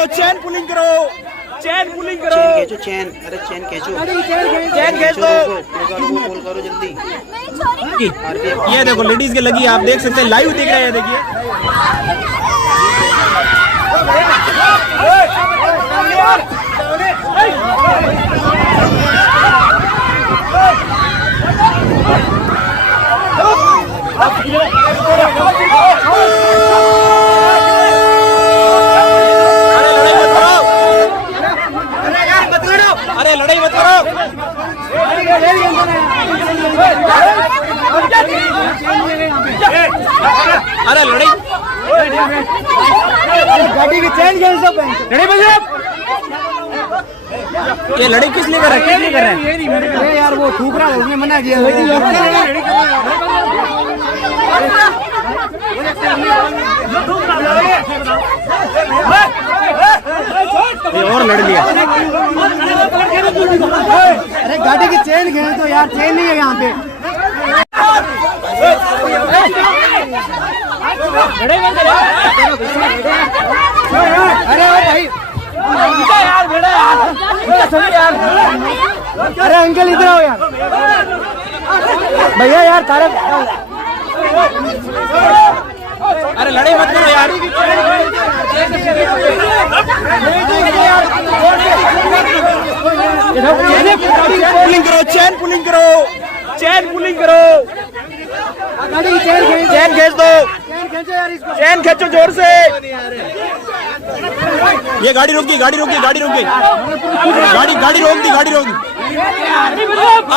करो, chain pulling करो, chain pulling करो, चेन खींचो, चेन, अरे चेन खींचो, चेन खींच दो। कॉल करो जल्दी। ये देखो लेडीज के लगी, आप देख सकते हैं, लाइव दिख रहे हैं, देखिए। अरे लड़ाई मत करो। अरे लड़ाई, गाड़ी की चेन कैसे लड़ाई बजे? ये लड़ाई किस लिए कर रहा है, किस लिए कर रहा है? अरे यार वो थूक रहा है, उसने मना किया। ये और लड़ लिया। अरे गाड़ी की चेन खेल तो यार, चेन नहीं है यहाँ पे। अरे भाई अरे अंकल इधर आओ यार, भैया यार तारे। अरे लड़ाई मत करो यार। पुलिंग करो, चेन पुलिंग करो, चेन पुलिंग करो, गाड़ी की चेन चेन खींच दो, खींचो यार इसको। चेन खींचो जोर से। ये गाड़ी रोक दी, गाड़ी रोक दी, गाड़ी रोक दी, गाड़ी गाड़ी रोक दी, गाड़ी रोक दी।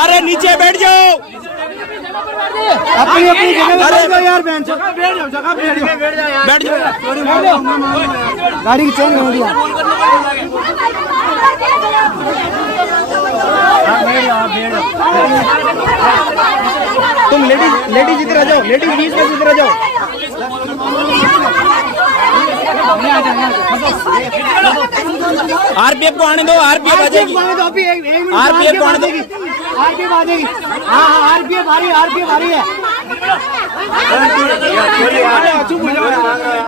अरे नीचे बैठ जाओ, अपनी अपनी जगह पे बैठ जाओ यार, बेंच बैठ जाओ। गाड़ी की चेन खोल दिया। तुम लेडीज इधर आ जाओ, लेडीज बीच में इधर आ जाओ। आरपीएफ को आने दो, आरपीएफ आ जाएगी, आरपीएफ को आने दो। आरपीएफ आ जाएगी। हाँ आरपीएफ आ रही है, आरपीएफ आ रही है।